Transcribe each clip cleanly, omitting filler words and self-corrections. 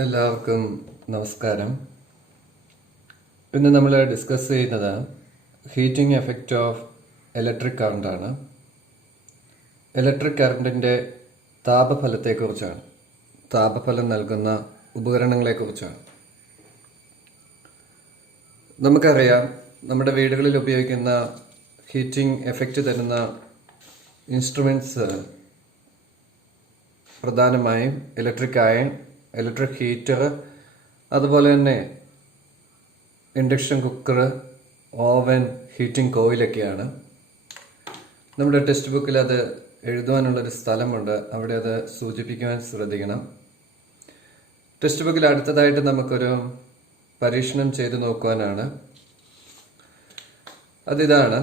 എല്ലാവർക്കും നമസ്കാരം. ഇന്ന് നമ്മൾ ഡിസ്കസ് ചെയ്യുന്നത് ഹീറ്റിംഗ് എഫക്റ്റ് ഓഫ് ഇലക്ട്രിക് കറണ്ടാണ്. ഇലക്ട്രിക് കറണ്ടിൻ്റെ താപഫലത്തെക്കുറിച്ചാണ്, താപഫലം നൽകുന്ന ഉപകരണങ്ങളെക്കുറിച്ചാണ്. നമുക്കറിയാം, നമ്മുടെ വീടുകളിൽ ഉപയോഗിക്കുന്ന ഹീറ്റിംഗ് എഫക്റ്റ് തരുന്ന ഇൻസ്ട്രുമെൻറ്റ്സ് പ്രധാനമായും ഇലക്ട്രിക് അയൺ, ഇലക്ട്രിക് ഹീറ്റർ, അതുപോലെ തന്നെ ഇൻഡക്ഷൻ കുക്കർ, ഓവൻ, ഹീറ്റിംഗ് കോയിലൊക്കെയാണ്. നമ്മുടെ ടെക്സ്റ്റ് ബുക്കിൽ അത് എഴുതുവാനുള്ളൊരു സ്ഥലമുണ്ട്, അവിടെ അത് സൂചിപ്പിക്കുവാൻ ശ്രദ്ധിക്കണം. ടെക്സ്റ്റ് ബുക്കിൽ അടുത്തതായിട്ട് നമുക്കൊരു പരീക്ഷണം ചെയ്തു നോക്കുവാനാണ്. അതിതാണ്,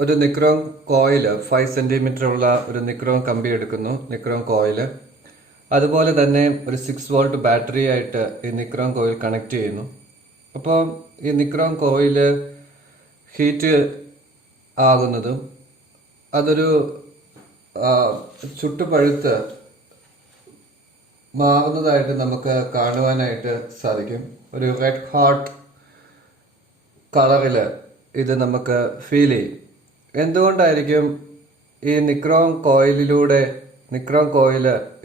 ഒരു നിക്രോം കോയിൽ 5 സെൻറ്റിമീറ്റർ ഉള്ള ഒരു നിക്രോം കമ്പി എടുക്കുന്നു, നിക്രോം കോയിൽ. അതുപോലെ തന്നെ ഒരു 6 വോൾട്ട് ബാറ്ററി ആയിട്ട് ഈ നിക്രോം കോയിൽ കണക്ട് ചെയ്യുന്നു. അപ്പോൾ ഈ നിക്രോം കോയിൽ ഹീറ്റ് ആകുന്നതും അതൊരു ചുട്ടുപഴുത്ത് മാറുന്നതായിട്ട് നമുക്ക് കാണുവാനായിട്ട് സാധിക്കും. ഒരു റെഡ് ഹോട്ട് കളറിൽ ഇത് നമുക്ക് ഫീൽ ചെയ്യും. എന്തുകൊണ്ടായിരിക്കും ഈ നിക്രോം കോയിൽ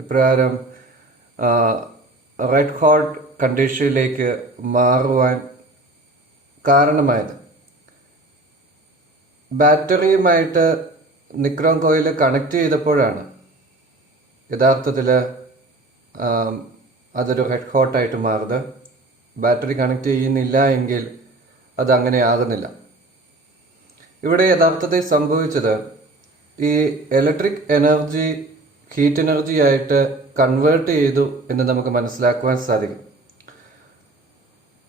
ഇപ്രകാരം റെഡ് ഹോട്ട് കണ്ടീഷനിലേക്ക് മാറുവാൻ കാരണമായത്? ബാറ്ററിയുമായിട്ട് നിക്രോം കോയിൽ കണക്ട് ചെയ്തപ്പോഴാണ് യഥാർത്ഥത്തിൽ അതൊരു റെഡ് ഹോട്ടായിട്ട് മാറുന്നത്. ബാറ്ററി കണക്ട് ചെയ്യുന്നില്ല എങ്കിൽ അതങ്ങനെ ആകുന്നില്ല. ഇവിടെ യഥാർത്ഥത്തിൽ സംഭവിച്ചത്, ഈ ഇലക്ട്രിക് എനർജി ഹീറ്റ് എനർജി ആയിട്ട് കൺവേർട്ട് ചെയ്തു എന്ന് നമുക്ക് മനസ്സിലാക്കുവാൻ സാധിക്കും.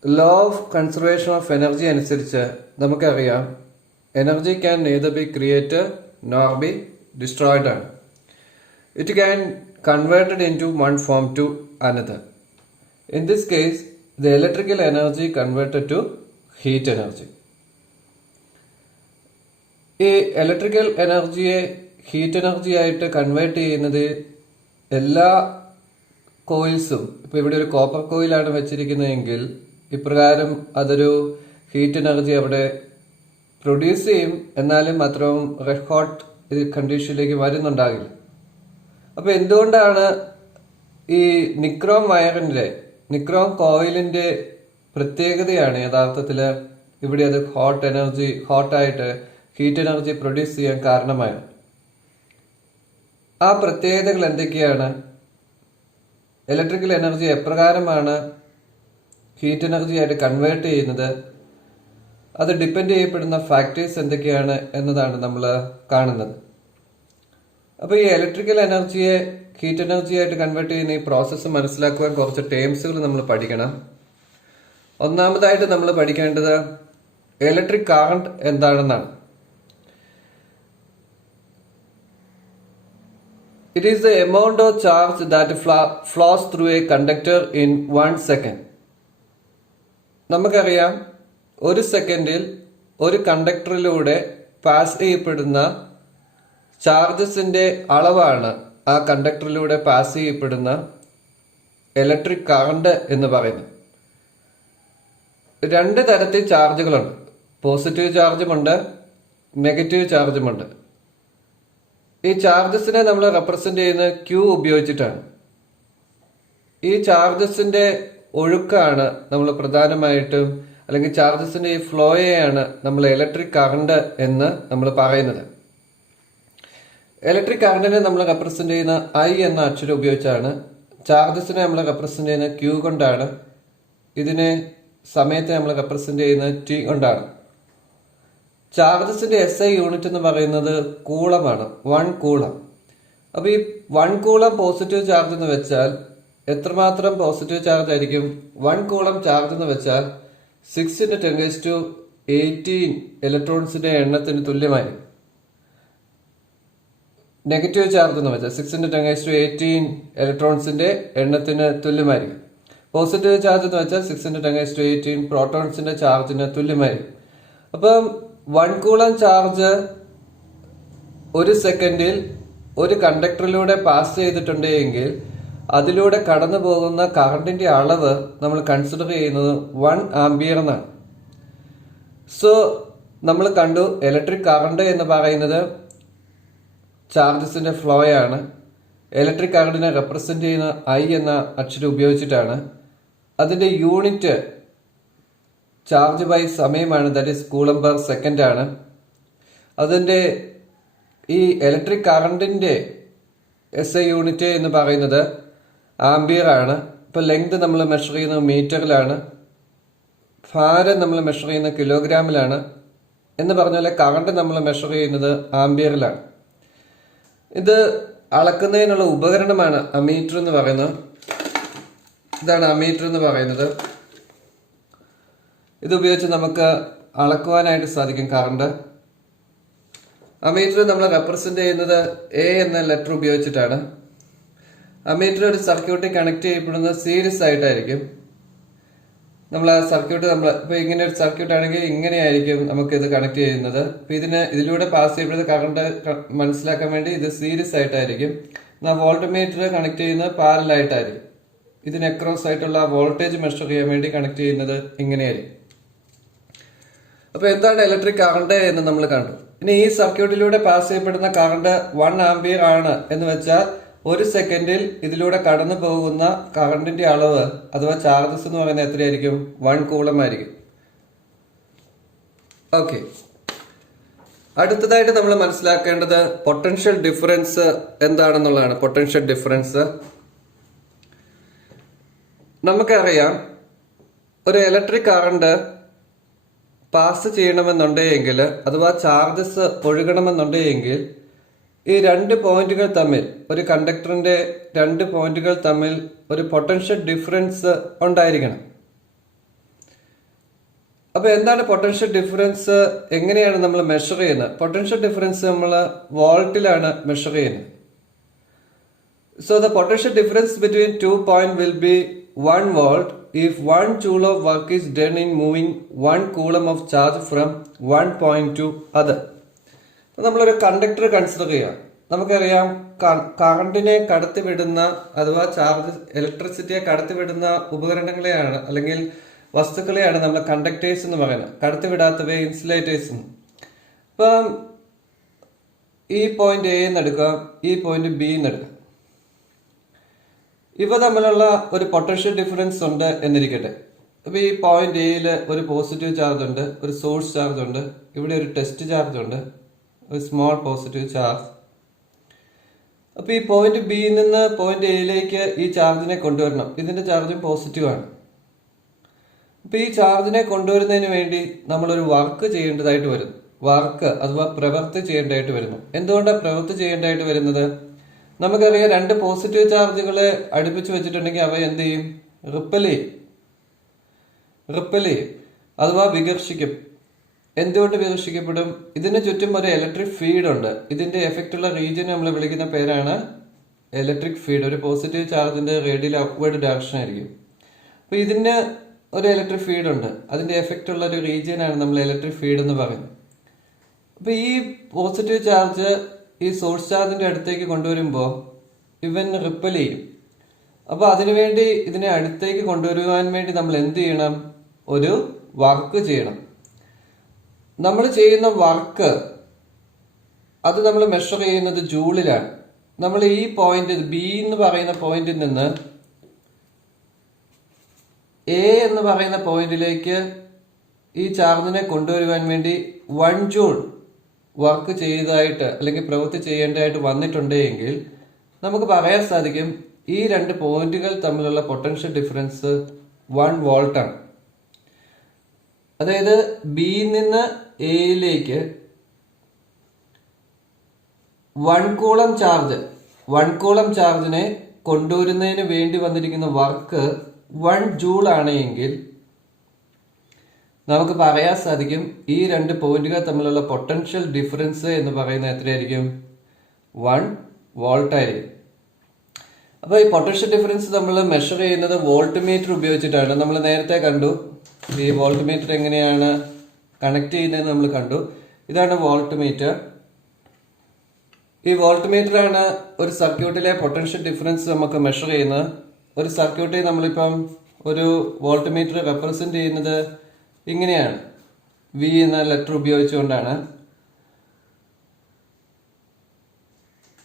Law of conservation of energy അനുസരിച്ച് നമുക്കറിയാം, energy can neither be created nor be destroyed ആണ്. It can converted into one form to another. In this case the electrical energy converted to heat energy. ഈ electrical എനർജിയെ heat energy ആയിട്ട് convert ചെയ്യുന്നത് എല്ലാ കോയിൽസും, ഇപ്പോൾ ഇവിടെ ഒരു copper കോയിലാണ് വെച്ചിരിക്കുന്നതെങ്കിൽ ഇപ്രകാരം അതൊരു ഹീറ്റ് എനർജി അവിടെ പ്രൊഡ്യൂസ് ചെയ്യും, എന്നാലും അത്രയും റെഡ് ഹോട്ട് കണ്ടീഷനിലേക്ക് വരുന്നുണ്ടാകില്ല. അപ്പോൾ എന്തുകൊണ്ടാണ് ഈ നിക്രോം കോയിലിൻ്റെ പ്രത്യേകതയാണ് യഥാർത്ഥത്തിൽ ഇവിടെ അത് ഹോട്ടായിട്ട് ഹീറ്റ് എനർജി പ്രൊഡ്യൂസ് ചെയ്യാൻ കാരണമായത്. ആ പ്രത്യേകതകൾ എന്തൊക്കെയാണ്? ഇലക്ട്രിക്കൽ എനർജി എപ്രകാരമാണ് ഹീറ്റ് എനർജി ആയിട്ട് കൺവേർട്ട് ചെയ്യുന്നത്? അത് ഡിപ്പെൻഡ് ചെയ്യപ്പെടുന്ന ഫാക്ടേഴ്സ് എന്തൊക്കെയാണ് എന്നതാണ് നമ്മൾ കാണുന്നത്. അപ്പോൾ ഈ ഇലക്ട്രിക്കൽ എനർജിയെ ഹീറ്റ് എനർജി ആയിട്ട് കൺവേർട്ട് ചെയ്യുന്ന ഈ പ്രോസസ്സ് മനസ്സിലാക്കുവാൻ കുറച്ച് ടേംസുകൾ നമ്മൾ പഠിക്കണം. ഒന്നാമതായിട്ട് നമ്മൾ പഠിക്കേണ്ടത് ഇലക്ട്രിക് കറണ്ട് എന്താണെന്നാണ്. It is the amount of charge that flows through a conductor in 1 second. നമുക്കറിയാം, ഒരു സെക്കൻഡിൽ ഒരു കണ്ടക്ടറിലൂടെ പാസ് ചെയ്യപ്പെടുന്ന ചാർജസിന്റെ അളവാണ് ആ കണ്ടക്ടറിലൂടെ പാസ് ചെയ്യപ്പെടുന്ന ഇലക്ട്രിക് കറണ്ട് എന്ന് പറയുന്നത്. 2 തരത്തിൽ ചാർജുകളുണ്ട്. Positive ചാർജുമുണ്ട്, negative ചാർജുമുണ്ട്. ഈ ചാർജസിനെ നമ്മൾ റെപ്രസെന്റ് ചെയ്യുന്നത് Q ഉപയോഗിച്ചിട്ടാണ്. ഈ ചാർജസിന്റെ ഒഴുക്കാണ് നമ്മൾ പ്രധാനമായിട്ടും, അല്ലെങ്കിൽ ചാർജസിന്റെ ഈ ഫ്ലോയെയാണ് നമ്മൾ ഇലക്ട്രിക് കറണ്ട് എന്ന് നമ്മൾ പറയുന്നത്. ഇലക്ട്രിക് കറണ്ടിനെ നമ്മൾ റെപ്രസെന്റ് ചെയ്യുന്ന I എന്ന അക്ഷരം ഉപയോഗിച്ചാണ്. ചാർജസിനെ നമ്മൾ റെപ്രസെന്റ് ചെയ്യുന്ന Q കൊണ്ടാണ്. ഇതിനെ സമയത്തെ നമ്മൾ റെപ്രസെന്റ് ചെയ്യുന്നത് T കൊണ്ടാണ്. ചാർജസിന്റെ SI യൂണിറ്റ് എന്ന് പറയുന്നത് കൂളമാണ്, 1 കൂളം. അപ്പോൾ ഈ 1 കൂളം പോസിറ്റീവ് ചാർജ് എന്ന് വെച്ചാൽ എത്രമാത്രം പോസിറ്റീവ് ചാർജ് ആയിരിക്കും? 1 കൂളം ചാർജ് എന്ന് വെച്ചാൽ 6 × 10⁸ ഇലക്ട്രോൺസിന്റെ എണ്ണത്തിന് തുല്യമായിരിക്കും. നെഗറ്റീവ് ചാർജ് എന്ന് വെച്ചാൽ 6 × 10⁸ ഇലക്ട്രോൺസിന്റെ എണ്ണത്തിന് തുല്യമായിരിക്കും. പോസിറ്റീവ് ചാർജ് എന്ന് വെച്ചാൽ 6 × 10⁸ പ്രോട്ടോൺസിന്റെ ചാർജിന് തുല്യമായിരിക്കും. അപ്പം 1 കൂളം ചാർജ് ഒരു സെക്കൻഡിൽ ഒരു കണ്ടക്ടറിലൂടെ പാസ് ചെയ്തിട്ടുണ്ടെങ്കിൽ അതിലൂടെ കടന്നു പോകുന്ന കറണ്ടിന്റെ അളവ് നമ്മൾ കൺസിഡർ ചെയ്യുന്നത് 1 ആംപിയർ എന്നാണ്. സോ നമ്മൾ കണ്ടു ഇലക്ട്രിക് കറണ്ട് എന്ന് പറയുന്നത് ചാർജസിന്റെ ഫ്ലോ ആണ്. ഇലക്ട്രിക് കറണ്ടിനെ റെപ്രസെന്റ് ചെയ്യുന്ന ഐ എന്ന അക്ഷരം ഉപയോഗിച്ചിട്ടാണ്. അതിന്റെ യൂണിറ്റ് ചാർജ് ബൈ സമയമാണ്, that is coulomb per second ആണ്. അതിന്റെ ഈ ഇലക്ട്രിക് കറണ്ടിന്റെ SI യൂണിറ്റ് എന്ന് പറയുന്നത് ആംപിയർ ആണ്. ഇപ്പൊ ലെങ്ത് നമ്മൾ മെഷർ ചെയ്യുന്നത് മീറ്ററിലാണ്, ഭാരം നമ്മൾ മെഷർ ചെയ്യുന്നത് കിലോഗ്രാമിലാണ് എന്ന് പറഞ്ഞ പോലെ കറണ്ട് നമ്മൾ മെഷർ ചെയ്യുന്നത് ആംപിയറിലാണ്. ഇത് അളക്കുന്നതിനുള്ള ഉപകരണമാണ് അമീറ്റർ എന്ന് പറയുന്നത്. ഇതാണ് അമീറ്റർ എന്ന് പറയുന്നത്. ഇത് ഉപയോഗിച്ച് നമുക്ക് അളക്കുവാനായിട്ട് സാധിക്കും കറണ്ട്. അമീറ്റർ നമ്മൾ റെപ്രസെന്റ് ചെയ്യുന്നത് A എന്ന ലെറ്റർ ഉപയോഗിച്ചിട്ടാണ്. അമീറ്റർ ഒരു സർക്യൂട്ടിൽ കണക്ട് ചെയ്യപ്പെടുന്നത് സീരീസ് ആയിട്ടായിരിക്കും. നമ്മൾ ആ സർക്യൂട്ട് ഇപ്പൊ ഇങ്ങനെ ഒരു സർക്യൂട്ട് ആണെങ്കിൽ ഇങ്ങനെയായിരിക്കും നമുക്ക് ഇത് കണക്ട് ചെയ്യുന്നത്. അപ്പൊ ഇതിലൂടെ പാസ് ചെയ്യപ്പെടുന്ന കറണ്ട് മനസ്സിലാക്കാൻ വേണ്ടി ഇത് സീരീസ് ആയിട്ടായിരിക്കും. എന്നാൽ വോൾട്ട് മീറ്റർ കണക്ട് ചെയ്യുന്നത് പാരലൽ ആയിട്ടായിരിക്കും. ഇതിന് അക്രോസ് ആയിട്ടുള്ള വോൾട്ടേജ് മെഷർ ചെയ്യാൻ വേണ്ടി കണക്ട് ചെയ്യുന്നത് ഇങ്ങനെയായിരിക്കും. അപ്പൊ എന്താണ് ഇലക്ട്രിക് കറണ്ട് എന്ന് നമ്മൾ കണ്ടു. ഇനി ഈ സർക്യൂട്ടിലൂടെ പാസ് ചെയ്യപ്പെടുന്ന കറണ്ട് 1 ആംപിയർ ആണ് എന്ന് വെച്ചാൽ 1 സെക്കൻഡിൽ ഇതിലൂടെ കടന്നു പോകുന്ന കറണ്ടിന്റെ അളവ് അഥവാ ചാർജസ് എന്ന് പറയുന്നത് എത്രയായിരിക്കും? 1 കൂളം ആയിരിക്കും. ഓക്കെ, അടുത്തതായിട്ട് നമ്മൾ മനസ്സിലാക്കേണ്ടത് പൊട്ടൻഷ്യൽ ഡിഫറൻസ് എന്താണെന്നുള്ളതാണ്. പൊട്ടൻഷ്യൽ ഡിഫറൻസ് നമുക്കറിയാം, ഒരു ഇലക്ട്രിക് കറണ്ട് പാസ് ചെയ്യണമെന്നുണ്ടെങ്കിൽ അഥവാ ചാർജസ് ഒഴുകണമെന്നുണ്ടെങ്കിൽ ഈ 2 പോയിന്റുകൾ തമ്മിൽ, ഒരു കണ്ടക്ടറിന്റെ 2 പോയിന്റുകൾ തമ്മിൽ ഒരു പൊട്ടൻഷ്യൽ ഡിഫറൻസ് ഉണ്ടായിരിക്കണം. അപ്പൊ എന്താണ് പൊട്ടൻഷ്യൽ ഡിഫറൻസ്? എങ്ങനെയാണ് നമ്മൾ മെഷർ ചെയ്യുന്നത്? പൊട്ടൻഷ്യൽ ഡിഫറൻസ് നമ്മൾ വോൾട്ടിലാണ് മെഷർ ചെയ്യുന്നത്. So the potential difference between 2 point will be 1 volt if 1 joule of work is done in moving 1 coulomb of charge from one point to other. നമ്മളൊരു conductor consider ചെയ്യാം. നമുക്കറിയാം, കറണ്ടിനെ കടത്തിവിടുന്ന അഥവാ charge ഇലക്ട്രിസിറ്റിയെ കടത്തിവിടുന്ന ഉപകരണങ്ങളെയാണ് അല്ലെങ്കിൽ വസ്തുക്കളെയാണ് നമ്മൾ conductors എന്ന് പറയുന്നത്. കടത്തിവിടാത്തവയെ ഇൻസുലേറ്റേഴ്സ്. ഇപ്പം ഈ പോയിന്റ് A എന്ന് എടുക്കാം, ഈ പോയിന്റ് B എന്ന് എടുക്കാം. ഇവ തമ്മിലുള്ള ഒരു പൊട്ടൻഷ്യൽ ഡിഫറൻസ് ഉണ്ട് എന്നിരിക്കട്ടെ. അപ്പൊ ഈ പോയിന്റ് എയിൽ ഒരു പോസിറ്റീവ് ചാർജ് ഉണ്ട്, ഒരു സോഴ്സ് ചാർജ് ഉണ്ട്, ഇവിടെ ഒരു ടെസ്റ്റ് ചാർജ് ഉണ്ട്, ഒരു സ്മോൾ പോസിറ്റീവ് ചാർജ്. അപ്പൊ ഈ പോയിന്റ് ബിയിൽ നിന്ന് പോയിന്റ് എയിലേക്ക് ഈ ചാർജിനെ കൊണ്ടുവരണം. ഇതിന്റെ ചാർജും പോസിറ്റീവ് ആണ്. അപ്പൊ ഈ ചാർജിനെ കൊണ്ടുവരുന്നതിന് വേണ്ടി നമ്മളൊരു വർക്ക് ചെയ്യേണ്ടതായിട്ട് വരുന്നു. വർക്ക് അഥവാ പ്രവൃത്തി ചെയ്യേണ്ടതായിട്ട് വരുന്നു. എന്തുകൊണ്ടാണ് പ്രവൃത്തി ചെയ്യേണ്ടതായിട്ട് വരുന്നത്? നമുക്കറിയാം, 2 പോസിറ്റീവ് ചാർജുകളെ അടുപ്പിച്ച് വെച്ചിട്ടുണ്ടെങ്കിൽ അവ എന്ത് ചെയ്യും? റിപ്പൽ ചെയ്യും അഥവാ വികർഷിക്കും. എന്തുകൊണ്ട് വികർഷിക്കപ്പെടും? ഇതിന് ചുറ്റും ഒരു ഇലക്ട്രിക് ഫീൽഡ് ഉണ്ട്. ഇതിന്റെ എഫക്റ്റ് ഉള്ള റീജിയൻ നമ്മൾ വിളിക്കുന്ന പേരാണ് ഇലക്ട്രിക് ഫീൽഡ്. ഒരു പോസിറ്റീവ് ചാർജിന്റെ റേഡിയൽ അപ്വേർഡ് ഡയറക്ഷൻ ആയിരിക്കും. അപ്പൊ ഇതിന് ഒരു ഇലക്ട്രിക് ഫീൽഡ് ഉണ്ട്. അതിന്റെ എഫക്റ്റ് ഉള്ള ഒരു റീജിയൻ ആണ് നമ്മൾ ഇലക്ട്രിക് ഫീൽഡ് എന്ന് പറയുന്നത്. അപ്പൊ ഈ പോസിറ്റീവ് ചാർജ് ഈ സോഴ്സ് ചാർജിന്റെ അടുത്തേക്ക് കൊണ്ടുവരുമ്പോൾ ഇവൻ റിപ്പൽ ചെയ്യും. അപ്പൊ അതിനുവേണ്ടി ഇതിനെ അടുത്തേക്ക് കൊണ്ടുവരുവാൻ വേണ്ടി നമ്മൾ എന്ത് ചെയ്യണം? ഒരു വർക്ക് ചെയ്യണം. നമ്മൾ ചെയ്യുന്ന വർക്ക് അത് നമ്മൾ മെഷർ ചെയ്യുന്നത് ജൂളിലാണ്. നമ്മൾ ഈ പോയിന്റ് B എന്ന് പറയുന്ന പോയിന്റിൽ നിന്ന് A എന്ന് പറയുന്ന പോയിന്റിലേക്ക് ഈ ചാർജിനെ കൊണ്ടുവരുവാൻ വേണ്ടി 1 ജൂൾ വർക്ക് ചെയ്തതായിട്ട് അല്ലെങ്കിൽ പ്രവൃത്തി ചെയ്യേണ്ടതായിട്ട് വന്നിട്ടുണ്ടെങ്കിൽ നമുക്ക് പറയാൻ സാധിക്കും ഈ 2 പോയിന്റുകൾ തമ്മിലുള്ള പൊട്ടൻഷ്യൽ ഡിഫറൻസ് 1 വോൾട്ട് ആണ്. അതായത് ബിയിൽ നിന്ന് എയിലേക്ക് 1 കൂളം ചാർജിനെ കൊണ്ടുവരുന്നതിന് വേണ്ടി വന്നിരിക്കുന്ന വർക്ക് 1 ജൂൾ ആണെങ്കിൽ നമുക്ക് പറയാൻ സാധിക്കും ഈ 2 പോയിന്റുകൾ തമ്മിലുള്ള പൊട്ടൻഷ്യൽ ഡിഫറൻസ് എന്ന് പറയുന്നത് എത്രയായിരിക്കും? 1 വോൾട്ട് ആയിരിക്കും. അപ്പൊ ഈ പൊട്ടൻഷ്യൽ ഡിഫറൻസ് നമ്മൾ മെഷർ ചെയ്യുന്നത് വോൾട്ട് മീറ്റർ ഉപയോഗിച്ചിട്ടാണ്. നമ്മൾ നേരത്തെ കണ്ടു ഈ വോൾട്ട് മീറ്റർ എങ്ങനെയാണ് കണക്ട് ചെയ്യുന്നത് നമ്മൾ കണ്ടു. ഇതാണ് വോൾട്ട് മീറ്റർ. ഈ വോൾട്ട് മീറ്റർ ആണ് ഒരു സർക്യൂട്ടിലെ പൊട്ടൻഷ്യൽ ഡിഫറൻസ് നമുക്ക് മെഷർ ചെയ്യുന്നത്. ഒരു സർക്യൂട്ടിൽ നമ്മളിപ്പം ഒരു വോൾട്ട് മീറ്റർ റെപ്രസെന്റ് ചെയ്യുന്നത് ഇങ്ങനെയാണ്, വി എന്ന ലെറ്റർ ഉപയോഗിച്ചുകൊണ്ടാണ്.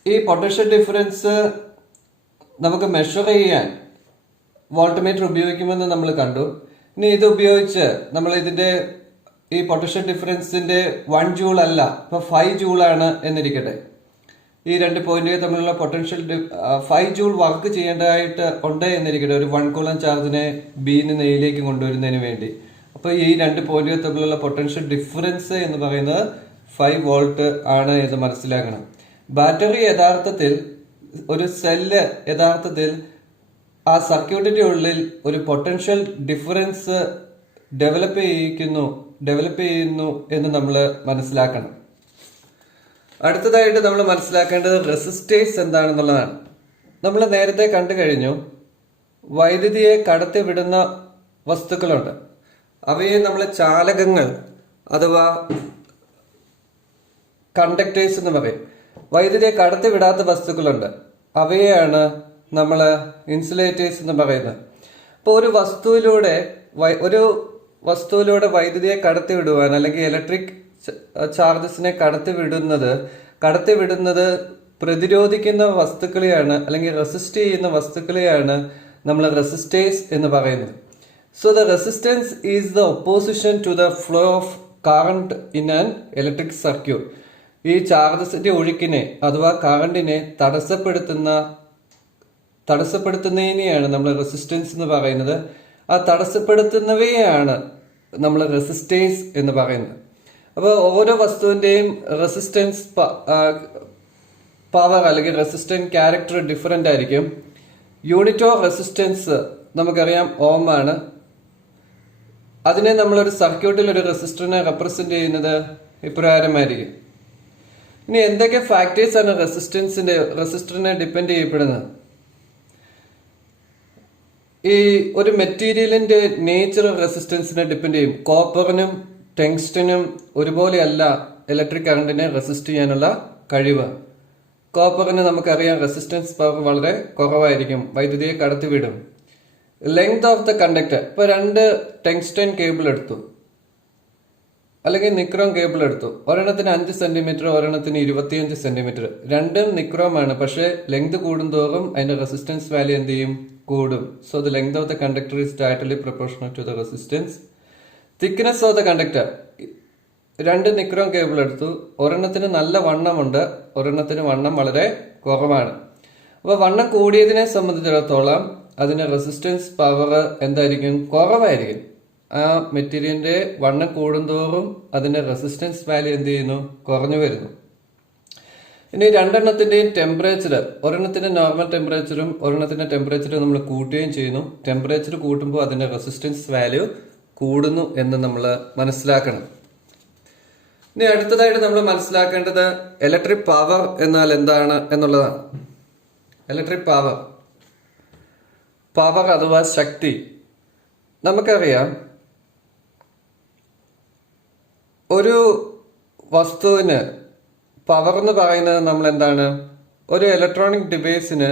ഈ പൊട്ടൻഷ്യൽ ഡിഫറൻസ് നമുക്ക് മെഷർ ചെയ്യാൻ വോൾട്ട് മീറ്റർ ഉപയോഗിക്കുമെന്ന് നമ്മൾ കണ്ടു. ഇനി ഇത് ഉപയോഗിച്ച് നമ്മൾ ഇതിന്റെ ഈ പൊട്ടൻഷ്യൽ ഡിഫറൻസിന്റെ 1 ജൂൾ അല്ല, ഇപ്പൊ 5 ജൂൾ ആണ് എന്നിരിക്കട്ടെ. ഈ രണ്ട് പോയിന്റുകൾ തമ്മിലുള്ള പൊട്ടൻഷ്യൽ 5 ജൂൾ വർക്ക് ചെയ്യേണ്ടതായിട്ട് ഉണ്ട് എന്നിരിക്കട്ടെ, ഒരു 1 കൂളം ചാർജിനെ ബിയിൽ നിന്ന് എയിലേക്ക് കൊണ്ടുവരുന്നതിന് വേണ്ടി. അപ്പൊ ഈ രണ്ട് പോയിന്റുകൾ തമ്മിലുള്ള പൊട്ടൻഷ്യൽ ഡിഫറൻസ് എന്ന് പറയുന്നത് 5 വോൾട്ട് ആണ് എന്ന് മനസ്സിലാക്കണം. ബാറ്ററി യഥാർത്ഥത്തിൽ ഒരു സെല്ല് യഥാർത്ഥത്തിൽ ആ സർക്യൂട്ടിന്റെ ഉള്ളിൽ ഒരു പൊട്ടൻഷ്യൽ ഡിഫറൻസ് ഡെവലപ്പ് ചെയ്യുന്നു എന്ന് നമ്മൾ മനസ്സിലാക്കണം. അടുത്തതായിട്ട് നമ്മൾ മനസ്സിലാക്കേണ്ടത് റെസിസ്റ്റേഴ്സ് എന്താണെന്നുള്ളതാണ്. നമ്മൾ നേരത്തെ കണ്ടു കഴിഞ്ഞു, വൈദ്യുതിയെ കടത്തിവിടുന്ന വസ്തുക്കളുണ്ട്, അവയെ നമ്മൾ ചാലകങ്ങൾ അഥവാ കണ്ടക്ടേഴ്സ് എന്ന് പറയും. വൈദ്യുതിയെ കടത്തിവിടാത്ത വസ്തുക്കളുണ്ട്, അവയെയാണ് നമ്മൾ ഇൻസുലേറ്റേഴ്സ് എന്ന് പറയുന്നത്. അപ്പോൾ ഒരു വസ്തുവിലൂടെ വൈദ്യുതിയെ കടത്തിവിടുവാൻ അല്ലെങ്കിൽ ഇലക്ട്രിക് ചാർജസിനെ കടത്തിവിടുന്നത് പ്രതിരോധിക്കുന്ന വസ്തുക്കളെയാണ് അല്ലെങ്കിൽ റെസിസ്റ്റ് ചെയ്യുന്ന വസ്തുക്കളെയാണ് നമ്മൾ റെസിസ്റ്റേഴ്സ് എന്ന് പറയുന്നത്. So the resistance is the opposition to the flow of current in an electric circuit. ഈ ചാർജസിന്റെ ഒഴുക്കിനെ അഥവാ കറണ്ടിനെ തടസ്സപ്പെടുത്തുന്നതിനെയാണ് നമ്മൾ റെസിസ്റ്റൻസ് എന്ന് പറയുന്നത്. ആ തടസ്സപ്പെടുത്തുന്നവയെയാണ് നമ്മൾ റെസിസ്റ്റേഴ്സ് എന്ന് പറയുന്നത്. അപ്പോൾ ഓരോ വസ്തുവിന്റെയും റെസിസ്റ്റൻസ് പവർ അല്ലെങ്കിൽ റെസിസ്റ്റൻസ് ക്യാരക്ടർ ഡിഫറെന്റ് ആയിരിക്കും. യൂണിറ്റ് ഓഫ് റെസിസ്റ്റൻസ് നമുക്കറിയാം ഓം ആണ്. അതിനെ നമ്മളൊരു സർക്യൂട്ടിൽ ഒരു റെസിസ്റ്ററിനെ റെപ്രസെന്റ് ചെയ്യുന്നത് ഇപ്രകാരമായിരിക്കും. ഇനി എന്തൊക്കെ ഫാക്ടേഴ്സ് ആണ് റെസിസ്റ്ററിനെ ഡിപ്പെൻഡ് ചെയ്യപ്പെടുന്നത്? ഈ ഒരു മെറ്റീരിയലിന്റെ നേച്ചർ റെസിസ്റ്റൻസിനെ ഡിപ്പെൻഡ് ചെയ്യും. കോപ്പറിനും ടെങ്സ്റ്റനും ഒരുപോലെയല്ല ഇലക്ട്രിക് കറണ്ടിനെ റെസിസ്റ്റ് ചെയ്യാനുള്ള കഴിവ്. കോപ്പറിന് നമുക്കറിയാം റെസിസ്റ്റൻസ് പവർ വളരെ കുറവായിരിക്കും, വൈദ്യുതിയെ കടത്തിവിടും. ലെങ്ത് ഓഫ് ദ കണ്ടക്ടർ, ഇപ്പൊ 2 ടെങ്സ്റ്റൻ കേബിൾ എടുത്തു അല്ലെങ്കിൽ നിക്രോം കേബിൾ എടുത്തു. ഒരെണ്ണത്തിന് 5 സെന്റിമീറ്റർ, ഒരെണ്ണത്തിന് 25 സെന്റിമീറ്റർ. രണ്ടും നിക്രോമാണ്, പക്ഷെ ലെങ്ത് കൂടുന്തോറും അതിന്റെ റെസിസ്റ്റൻസ് വാല്യൂ എന്ത് ചെയ്യും? കൂടും. So the length of the conductor is directly proportional to the resistance. Thickness of the conductor, 2 nichrome cable എടുത്തു. ഒരെണ്ണത്തിന് നല്ല വണ്ണമുണ്ട്, ഒരെണ്ണത്തിന് വണ്ണം വളരെ കുറവാണ്. അപ്പൊ വണ്ണം കൂടിയതിനെ സംബന്ധിച്ചിടത്തോളം അതിന്റെ റെസിസ്റ്റൻസ് പവർ എന്തായിരിക്കും? കുറവായിരിക്കും. ആ മെറ്റീരിയലിന്റെ വണ്ണം കൂടുന്തോറും അതിന്റെ റെസിസ്റ്റൻസ് വാല്യൂ എന്ത് ചെയ്യുന്നു? കുറഞ്ഞു വരുന്നു. ഇനി രണ്ടെണ്ണത്തിന്റെയും ടെമ്പറേച്ചർ, ഒരെണ്ണത്തിന്റെ നോർമൽ ടെമ്പറേച്ചറും ഒരെണ്ണത്തിന്റെ ടെമ്പറേച്ചറും നമ്മൾ കൂട്ടുകയും ചെയ്യുന്നു. ടെമ്പറേച്ചർ കൂട്ടുമ്പോൾ അതിന്റെ റെസിസ്റ്റൻസ് വാല്യൂ കൂടുന്നു എന്ന് നമ്മൾ മനസ്സിലാക്കണം. ഇനി അടുത്തതായിട്ട് നമ്മൾ മനസ്സിലാക്കേണ്ടത് ഇലക്ട്രിക് പവർ എന്നാൽ എന്താണ് എന്നുള്ളതാണ്. ഇലക്ട്രിക് പവർ അഥവാ ശക്തി. നമുക്കറിയാം, ഒരു വസ്തുവിന് പവർ എന്ന് പറയുന്നത് നമ്മൾ എന്താണ്? ഒരു ഇലക്ട്രോണിക് ഡിവൈസിന്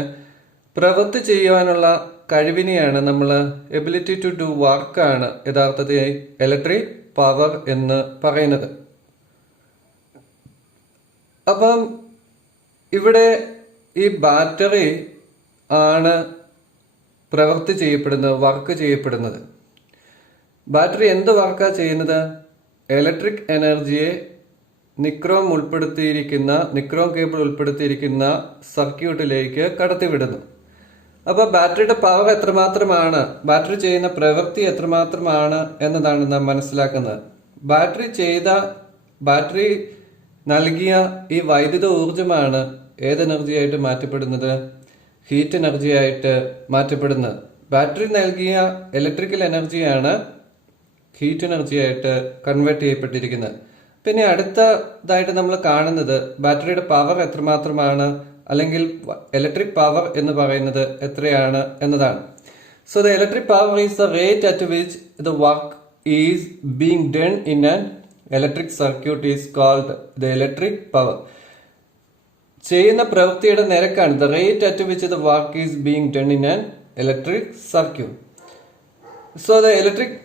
പ്രവൃത്തി ചെയ്യുവാനുള്ള കഴിവിനെയാണ് നമ്മൾ എബിലിറ്റി ടു ഡു വർക്കാണ് യഥാർത്ഥത്തിൽ ഇലക്ട്രിക് പവർ എന്ന് പറയുന്നത്. അപ്പം ഇവിടെ ഈ ബാറ്ററി ആണ് പ്രവൃത്തി ചെയ്യപ്പെടുന്നത്, വർക്ക് ചെയ്യപ്പെടുന്നത്. ബാറ്ററി എന്ത് വർക്കാ ചെയ്യുന്നത്? ഇലക്ട്രിക് എനർജിയെ നിക്രോം കേബിൾ ഉൾപ്പെടുത്തിയിരിക്കുന്ന സർക്യൂട്ടിലേക്ക് കടത്തിവിടുന്നു. അപ്പൊ ബാറ്ററിയുടെ പവർ എത്രമാത്രമാണ്, ബാറ്ററി ചെയ്യുന്ന പ്രവൃത്തി എത്രമാത്രമാണ് എന്നതാണ് നാം മനസ്സിലാക്കുന്നത്. ബാറ്ററി നൽകിയ ഈ വൈദ്യുത ഊർജമാണ് ഏത് എനർജിയായിട്ട് മാറ്റപ്പെടുന്നത്? ഹീറ്റ് എനർജിയായിട്ട് മാറ്റപ്പെടുന്നത്. ബാറ്ററി നൽകിയ ഇലക്ട്രിക്കൽ എനർജിയാണ് ഹീറ്റ് എനർജിയായിട്ട് കൺവേർട്ട് ചെയ്യപ്പെട്ടിരിക്കുന്നത്. പിന്നെ അടുത്തതായിട്ട് നമ്മൾ കാണുന്നത് ബാറ്ററിയുടെ പവർ എത്രമാത്രമാണ്, അല്ലെങ്കിൽ ഇലക്ട്രിക് പവർ എന്ന് പറയുന്നത് എത്രയാണ് എന്നതാണ്. So the electric power is the rate at which the work is being done in an electric circuit is called the electric power. ചെയ്യുന്ന പ്രവൃത്തിയുടെ നിരക്കാണ്. The rate at which the work is being done in an electric circuit. So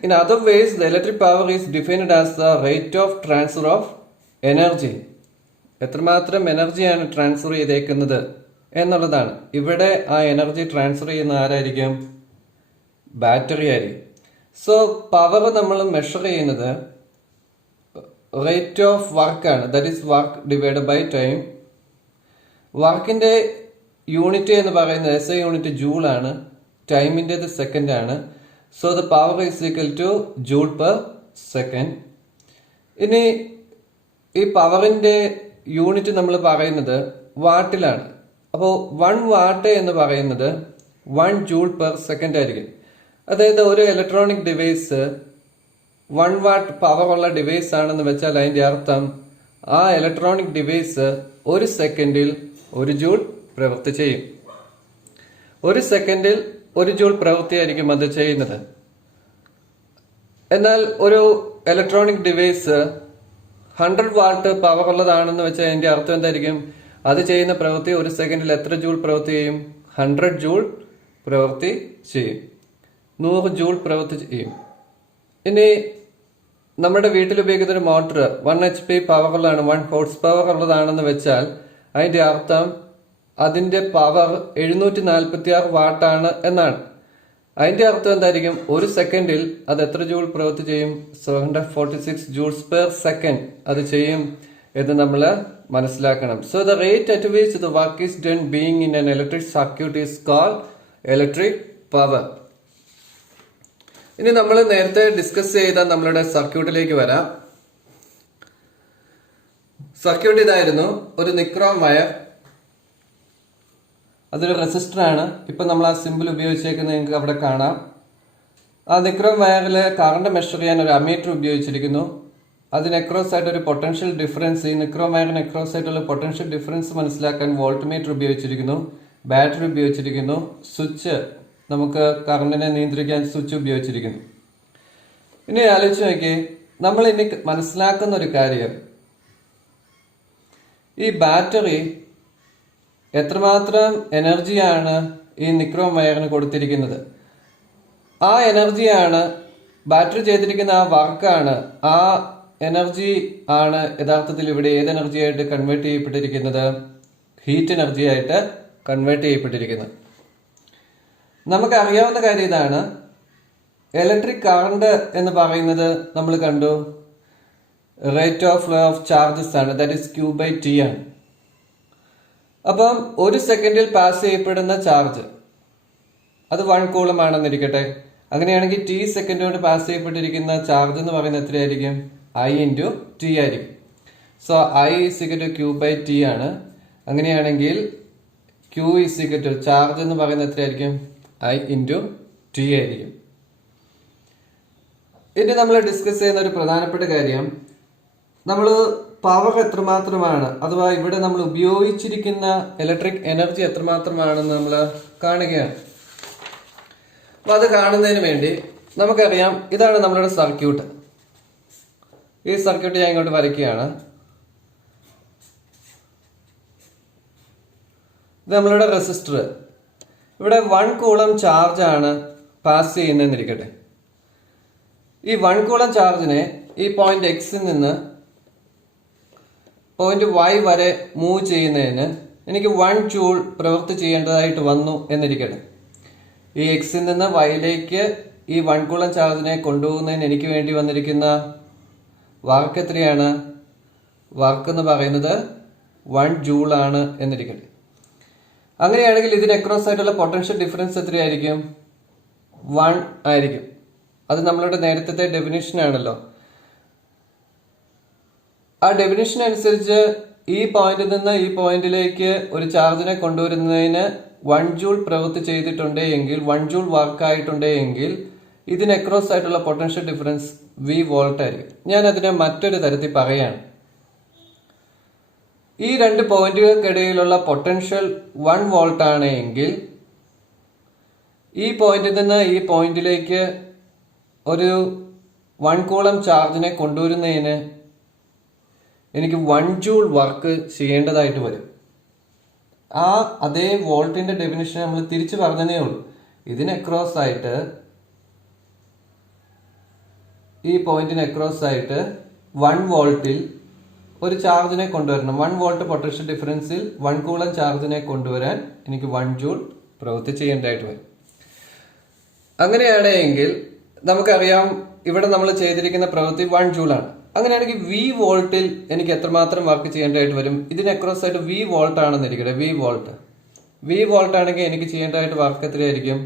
in other ways, the electric power is defined as the rate of transfer of energy. എത്രമാത്രം എനർജിയാണ് transfer ചെയ്തേക്കുന്നത് എന്നുള്ളതാണ്. ഇവിടെ ആ energy transfer ചെയ്യുന്ന ആരായിരിക്കും? Battery ആയിരിക്കും. So power നമ്മൾ മെഷർ ചെയ്യുന്നത് റേറ്റ് ഓഫ് വർക്കാണ്. That is work divide by time. വർക്കിന്റെ യൂണിറ്റ് എന്ന് പറയുന്നത് SI യൂണിറ്റ് ജൂൾ ആണ്, ടൈമിൻ്റെത് സെക്കൻഡ് ആണ്. So the power is equal to joule per second. ഇനി ഈ പവറിന്റെ യൂണിറ്റ് നമ്മൾ പറയുന്നത് വാട്ടിലാണ്. അപ്പോൾ 1 വാട്ട് എന്ന് പറയുന്നത് 1 ജൂൾ പെർ സെക്കൻഡ് ആയിരിക്കും. അതായത് ഒരു ഇലക്ട്രോണിക് ഡിവൈസ് 1 വാട്ട് പവർ ഉള്ള ഡിവൈസ് ആണെന്ന് വെച്ചാൽ അതിന്റെ അർത്ഥം ആ ഇലക്ട്രോണിക് ഡിവൈസ് ഒരു സെക്കൻഡിൽ 1 ജൂൾ പ്രവൃത്തി ചെയ്യും. ഒരു സെക്കൻഡിൽ 1 ജൂൾ പ്രവൃത്തിയായിരിക്കും അത് ചെയ്യുന്നത്. എന്നാൽ ഒരു ഇലക്ട്രോണിക് ഡിവൈസ് 100 വാട്ട് പവർ ഉള്ളതാണെന്ന് വെച്ചാൽ അതിന്റെ അർത്ഥം എന്തായിരിക്കും? അത് ചെയ്യുന്ന പ്രവൃത്തി ഒരു സെക്കൻഡിൽ എത്ര ജൂൾ പ്രവൃത്തി ചെയ്യും? 100 ജൂൾ പ്രവൃത്തി ചെയ്യും, 100 ജൂൾ പ്രവൃത്തി ചെയ്യും. ഇനി നമ്മുടെ വീട്ടിൽ ഉപയോഗിക്കുന്ന ഒരു മോട്ടർ 1 HP പവർ ഉള്ളതാണ്, 1 ഹോഴ്സ് പവർ ഉള്ളതാണെന്ന് വെച്ചാൽ അതിന്റെ അർത്ഥം അതിന്റെ പവർ 746 വാട്ടാണ് എന്നാണ്. അതിന്റെ അർത്ഥം എന്തായിരിക്കും? ഒരു സെക്കൻഡിൽ അത് എത്ര ജൂൾ പ്രവൃത്തി ചെയ്യും? 746 ജൂൾസ് പെർ സെക്കൻഡ് അത് ചെയ്യും എന്ന് നമ്മൾ മനസ്സിലാക്കണം. So the rate at which the work is done being in an electric circuit is called electric power. ഇനി നമ്മൾ നേരത്തെ ഡിസ്കസ് ചെയ്ത നമ്മളുടെ സർക്യൂട്ടിലേക്ക് വരാം. സർക്യൂട്ട് ഇതായിരുന്നു. ഒരു നിക്രോം വയർ, അതൊരു റെസിസ്റ്റർ ആണ്. ഇപ്പൊ നമ്മൾ ആ സിമ്പിൾ ഉപയോഗിച്ചേക്കുന്നത് നിങ്ങൾക്ക് അവിടെ കാണാം. ആ നിക്രോം വയറിൽ കറണ്ട് മെഷർ ചെയ്യാൻ ഒരു അമ്മീറ്റർ ഉപയോഗിച്ചിരിക്കുന്നു. അതിന് അക്രോസ് ആയിട്ട് ഒരു പൊട്ടൻഷ്യൽ ഡിഫറൻസ്, ഈ നിക്രോം വയറിന് അക്രോസ് ആയിട്ടുള്ള പൊട്ടൻഷ്യൽ ഡിഫറൻസ് മനസ്സിലാക്കാൻ വോൾട്ട് മീറ്റർ ഉപയോഗിച്ചിരിക്കുന്നു, ബാറ്ററി ഉപയോഗിച്ചിരിക്കുന്നു, സ്വിച്ച്, നമുക്ക് കറണ്ടിനെ നിയന്ത്രിക്കാൻ സ്വിച്ച് ഉപയോഗിച്ചിരിക്കുന്നു. ഇനി ആലോചിച്ച് നോക്കിയേ, നമ്മൾ ഇനി മനസ്സിലാക്കുന്ന ഒരു കാര്യം, ഈ ബാറ്ററി എത്രമാത്രം എനർജിയാണ് ഈ നിക്രോം വയറിന് കൊടുത്തിരിക്കുന്നത്. ആ എനർജിയാണ് ബാറ്ററി ചെയ്തിരിക്കുന്ന ആ വർക്കാണ്, ആ എനർജി ആണ് യഥാർത്ഥത്തിൽ ഇവിടെ ഏത് എനർജി ആയിട്ട് കൺവേർട്ട് ചെയ്യപ്പെട്ടിരിക്കുന്നത്? ഹീറ്റ് എനർജി ആയിട്ട് കൺവേർട്ട് ചെയ്യപ്പെട്ടിരിക്കുന്നത്. നമുക്ക് അറിയാവുന്ന കാര്യം ഇതാണ്. ഇലക്ട്രിക് കറണ്ട് എന്ന് പറയുന്നത് നമ്മൾ കണ്ടു rate of flow of charges ആണ്, ദാറ്റ് ഈസ് Q/T ആണ്. അപ്പം ഒരു സെക്കൻഡിൽ പാസ് ചെയ്യപ്പെടുന്ന ചാർജ് അത് 1 കൂളം ആണെന്നിരിക്കട്ടെ. അങ്ങനെയാണെങ്കിൽ T സെക്കൻഡ് കൊണ്ട് പാസ് ചെയ്യപ്പെട്ടിരിക്കുന്ന ചാർജ് എന്ന് പറയുന്നത് എത്രയായിരിക്കും? I/T ആയിരിക്കും. സോ I = Q/T ആണ്. അങ്ങനെയാണെങ്കിൽ Q = ചാർജ് എന്ന് പറയുന്നത് എത്രയായിരിക്കും? I/T ആയിരിക്കും. ഇനി നമ്മൾ ഡിസ്കസ് ചെയ്യുന്ന ഒരു പ്രധാനപ്പെട്ട കാര്യം, നമ്മൾ പവർ എത്രമാത്രമാണ്, അഥവാ ഇവിടെ നമ്മൾ ഉപയോഗിച്ചിരിക്കുന്ന ഇലക്ട്രിക് എനർജി എത്രമാത്രമാണെന്ന് നമ്മൾ കാണുകയാണ്. അപ്പൊ അത് കാണുന്നതിന് വേണ്ടി നമുക്കറിയാം, ഇതാണ് നമ്മളുടെ സർക്യൂട്ട്. ഈ സർക്യൂട്ട് ഞാൻ ഇങ്ങോട്ട് വരയ്ക്കുകയാണ്. ഇത് നമ്മളുടെ റെസിസ്റ്റർ. ഇവിടെ 1 കൂളം ചാർജ് ആണ് പാസ് ചെയ്യുന്നതെന്നിരിക്കട്ടെ. ഈ 1 കൂളം ചാർജിനെ ഈ പോയിന്റ് എക്സിൽ നിന്ന് പോയിന്റ് Y വരെ മൂവ് ചെയ്യുന്നതിന് എനിക്ക് 1 ജൂൾ പ്രവൃത്തി ചെയ്യേണ്ടതായിട്ട് വന്നു എന്നിരിക്കട്ടെ. ഈ എക്സിൽ നിന്ന് വൈയിലേക്ക് ഈ 1 കൂളം ചാർജിനെ കൊണ്ടുപോകുന്നതിന് എനിക്ക് വേണ്ടി വന്നിരിക്കുന്ന വർക്ക് എത്രയാണ്? വർക്ക് എന്ന് പറയുന്നത് 1 ജൂൾ ആണ് എന്നിരിക്കട്ടെ. അങ്ങനെയാണെങ്കിൽ ഇതിന് അക്രോസ് ആയിട്ടുള്ള പൊട്ടൻഷ്യൽ ഡിഫറൻസ് എത്രയായിരിക്കും? 1 ആയിരിക്കും. അത് നമ്മളുടെ നേരത്തെ ഡെഫിനിഷൻ ആണല്ലോ. ആ ഡെഫിനിഷൻ അനുസരിച്ച് ഈ പോയിന്റിൽ നിന്ന് ഈ പോയിന്റിലേക്ക് ഒരു ചാർജിനെ കൊണ്ടുവരുന്നതിന് 1 ജൂൾ പ്രവൃത്തി ചെയ്തിട്ടുണ്ടെങ്കിൽ, 1 ജൂൾ വർക്ക് ആയിട്ടുണ്ടെങ്കിൽ ഇതിന് അക്രോസ് ആയിട്ടുള്ള പൊട്ടൻഷ്യൽ ഡിഫറൻസ് V വോൾട്ട് ആയിരിക്കും. ഞാൻ അതിനെ മറ്റൊരു തരത്തിൽ പറയാണ്. ഈ 2 പോയിന്റുകൾക്കിടയിലുള്ള പൊട്ടൻഷ്യൽ 1 വോൾട്ട് ആണ് എങ്കിൽ ഈ പോയിന്റിൽ നിന്ന് ഈ പോയിന്റിലേക്ക് ഒരു 1 കൂളം ചാർജിനെ കൊണ്ടുവരുന്നതിന് എനിക്ക് 1 ജൂൾ വർക്ക് ചെയ്യേണ്ടതായിട്ട് വരും. ആ അതേ വോൾട്ടിന്റെ ഡെഫിനിഷൻ നമ്മൾ തിരിച്ചു പറഞ്ഞതേ ഉള്ളൂ. ഇതിന് അക്രോസ് ആയിട്ട്, ഈ പോയിന്റിന് അക്രോസ് ആയിട്ട് 1 വോൾട്ടിൽ ഒരു ചാർജിനെ കൊണ്ടുവരണം. 1 വോൾട്ട് പൊട്ടൻഷ്യൽ ഡിഫറൻസിൽ 1 കൂളം ചാർജിനെ കൊണ്ടുവരാൻ എനിക്ക് 1 ജൂൾ പ്രവൃത്തി ചെയ്യേണ്ടതായിട്ട് വരും. അങ്ങനെയാണെങ്കിൽ നമുക്കറിയാം ഇവിടെ നമ്മൾ ചെയ്തിരിക്കുന്ന പ്രവൃത്തി 1 ജൂളാണ്. അങ്ങനെയാണെങ്കിൽ V വോൾട്ടിൽ എനിക്ക് എത്രമാത്രം വർക്ക് ചെയ്യേണ്ടതായിട്ട് വരും? ഇതിന് അക്രോസ് ആയിട്ട് V വോൾട്ട് ആണെന്ന് ഇരിക്കട്ടെ. V വോൾട്ട് ആണെങ്കിൽ എനിക്ക് ചെയ്യേണ്ടതായിട്ട് വർക്ക് എത്രയായിരിക്കും?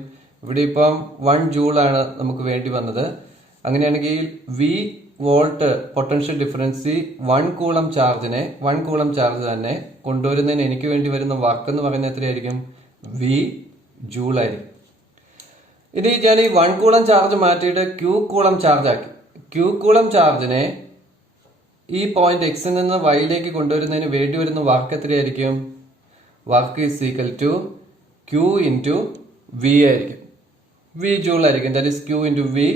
ഇവിടെ ഇപ്പം 1 ജൂളാണ് നമുക്ക് വേണ്ടി വന്നത്. അങ്ങനെയാണെങ്കിൽ V volt potential difference 1 coulomb charge തന്നെ കൊണ്ടുവരുന്നതിന് എനിക്ക് വേണ്ടി വരുന്ന വർക്ക് എന്ന് പറയുന്നത് എത്രയായിരിക്കും? V ജൂൾ ആയിരിക്കും. ഇനി ഞാൻ ഈ 1 കൂളം ചാർജ് മാറ്റിയിട്ട് Q കൂളം ചാർജ് ആക്കി. Q കൂളം ചാർജിനെ ഈ പോയിന്റ് എക്സിൽ നിന്ന് വൈയിലേക്ക് കൊണ്ടുവരുന്നതിന് വേണ്ടി വരുന്ന വർക്ക് എത്രയായിരിക്കും? Work is equal to Q into V ആയിരിക്കും. V ജൂൾ ആയിരിക്കും. That is Q into V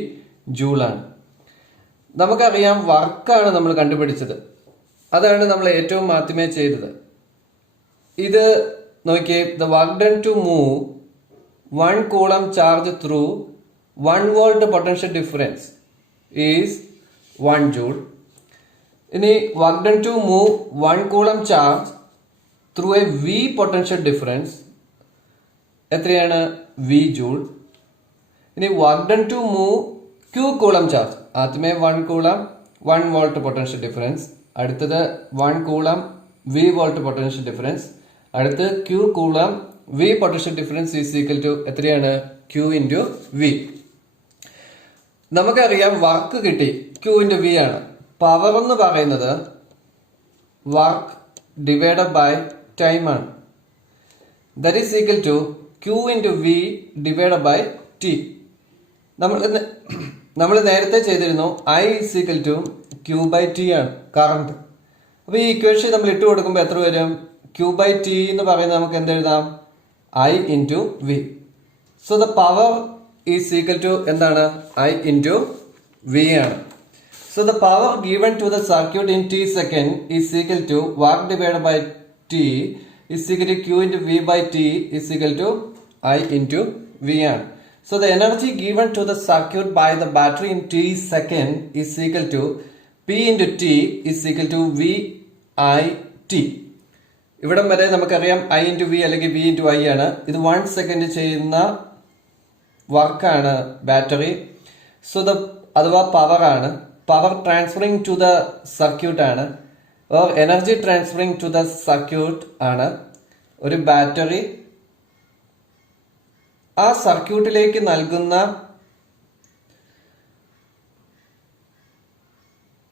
ജൂളാണ്. നമുക്കറിയാം വർക്കാണ് നമ്മൾ കണ്ടുപിടിച്ചത്. അതാണ് നമ്മൾ ഏറ്റവും ആദ്യമേ ചെയ്തത്. ഇത് നോക്കിയേ, the work done to move 1 coulomb charge through 1 volt potential difference is 1 joule. ഇനി work done to move 1 coulomb charge through a V potential difference എത്രയാണ്? V joule. ഇനി work done to move Q coulomb charge, ആദ്യമേ 1 coulomb 1 volt potential difference, അടുത്തത് 1 coulomb V volt potential difference, അടുത്ത് Q coulomb V potential difference is equal to എത്രയാണ്? Q into V. നമുക്കറിയാം work കിട്ടി, Q into V ആണ്. Power എന്ന് പറയുന്നത് work divided by time ആണ്. That is equal to Q into V divided by T. നമ്മൾ നേരത്തെ ചെയ്തിരുന്നു I is equal to Q by T ആണ് കറണ്ട്. അപ്പൊ ഈ ഇക്വേഷൻ നമ്മൾ ഇട്ട് കൊടുക്കുമ്പോൾ എത്ര വരും? Q ബൈ T എന്ന് പറയുന്നത് നമുക്ക് എന്തെഴുതാം? I into V. So the power is equal to എന്താണ്? I ഇൻറ്റു V ആണ്. So the power given to the circuit in T second is equal to work divided by T is equal to Q into V by T is equal to I into V ആണ്. So the energy given to the circuit by the battery in T second is equal to P into T is equal to V I T. ഇവിടം വരെ നമുക്കറിയാം I into V അല്ലെങ്കിൽ V into I ആണ്. ഇത് 1 second ചെയ്യുന്ന വർക്കാണ് battery. So the അഥവാ power ആണ്. Power transferring to the circuit ആണ്. Or energy transferring to the circuit ആണ്. ഒരു ബാറ്ററി ആ സർക്യൂട്ടിലേക്ക് നൽകുന്ന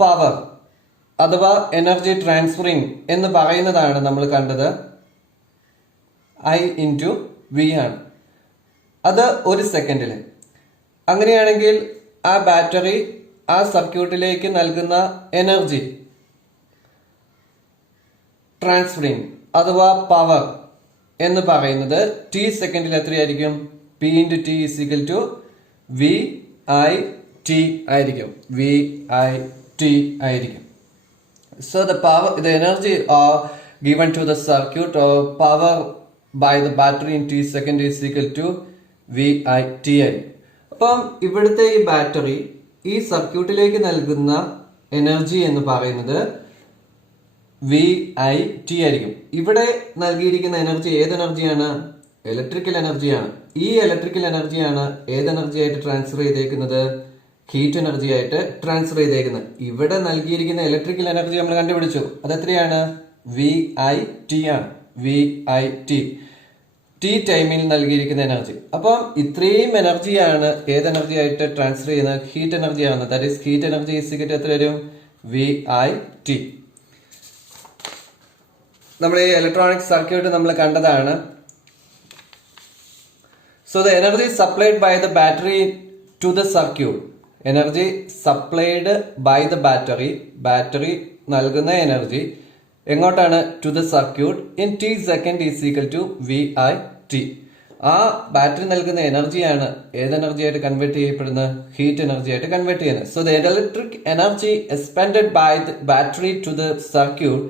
പവർ അഥവാ എനർജി ട്രാൻസ്ഫറിങ് എന്ന് പറയുന്നതാണ് നമ്മൾ കണ്ടത് I ഇൻറ്റു V ആണ്. അത് 1 സെക്കൻഡിൽ. അങ്ങനെയാണെങ്കിൽ ആ ബാറ്ററി ആ സർക്യൂട്ടിലേക്ക് നൽകുന്ന എനർജി ട്രാൻസ്ഫറിങ് അഥവാ പവർ എന്ന് പറയുന്നത് T സെക്കൻഡിൽ എത്രയായിരിക്കും? P into T is equal to V I T ആയിരിക്കും. V I T ആയിരിക്കും. So the power, the energy given to the circuit or power by the battery in T second is equal to V I T ആയിരിക്കും. അപ്പം ഇവിടുത്തെ ഈ battery ഈ സർക്യൂട്ടിലേക്ക് നൽകുന്ന energy എന്ന് പറയുന്നത് VIT ആയിരിക്കും. ഇവിടെ നൽകിയിരിക്കുന്ന എനർജി ഏത് എനർജിയാണ്? ഇലക്ട്രിക്കൽ എനർജിയാണ്. ഈ ഇലക്ട്രിക്കൽ എനർജിയാണ് ഏത് എനർജി ആയിട്ട് ട്രാൻസ്ഫർ ചെയ്തേക്കുന്നത്? ഹീറ്റ് എനർജി ആയിട്ട് ട്രാൻസ്ഫർ ചെയ്തേക്കുന്നത്. ഇവിടെ നൽകിയിരിക്കുന്ന ഇലക്ട്രിക്കൽ എനർജി നമ്മൾ കണ്ടുപിടിച്ചു. അതെത്രയാണ്? VIT ആണ്. VIT T ടൈമിൽ നൽകിയിരിക്കുന്ന എനർജി. അപ്പം ഇത്രയും എനർജിയാണ് ഏത് എനർജി ആയിട്ട് ട്രാൻസ്ഫർ ചെയ്യുന്നത്? ഹീറ്റ് എനർജി ആണ്. That is heat energy is equal to എത്ര വരും? VIT. നമ്മൾ ഈ ഇലക്ട്രോണിക് സർക്യൂട്ട് നമ്മൾ കണ്ടതാണ്. So the energy supplied by the battery to the circuit. Energy supplied by the battery നൽകുന്ന എനർജി എങ്ങോട്ടാണ്? To the circuit in T second is equal to VIT. ആ battery നൽകുന്ന എനർജിയാണ് ഏത് എനർജി ആയിട്ട് കൺവേർട്ട് ചെയ്യപ്പെടുന്നത്? ഹീറ്റ് എനർജി ആയിട്ട് convert ചെയ്യുന്നത്. So the electric energy expended by the battery to the circuit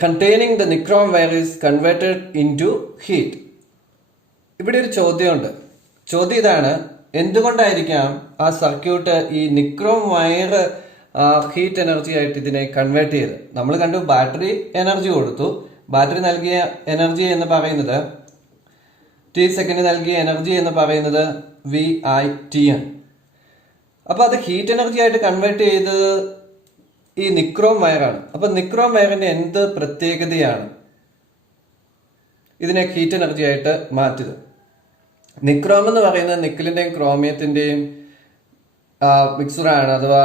containing the nichrome wire is converted into heat. ഇവിടെ ഒരു ചോദ്യമുണ്ട്. ചോദ്യം ഇതാണ്, എന്തുകൊണ്ടായിരിക്കാം ആ സർക്യൂട്ട് ഈ നിക്രോം വയർ ഹീറ്റ് എനർജി ആയിട്ട് ഇതിനെ കൺവേർട്ട് ചെയ്ത്? നമ്മൾ കണ്ടു ബാറ്ററി എനർജി കൊടുത്തു. ബാറ്ററി നൽകിയ എനർജി എന്ന് പറയുന്നത് ടി സെക്കൻഡ് നൽകിയ എനർജി എന്ന് പറയുന്നത് VIT ആണ്. അപ്പൊ അത് ഹീറ്റ് എനർജി ആയിട്ട് കൺവേർട്ട് ചെയ്തത് ഈ നിക്രോം വയറാണ്. അപ്പൊ നിക്രോം വയറിന്റെ എന്ത് പ്രത്യേകതയാണ് ഇതിനെ ഹീറ്റ് എനർജി ആയിട്ട് മാറ്റിയത്? നിക്രോം എന്ന് പറയുന്നത് നിക്കലിന്റെയും ക്രോമിയത്തിന്റെയും മിക്സറാണ്, അഥവാ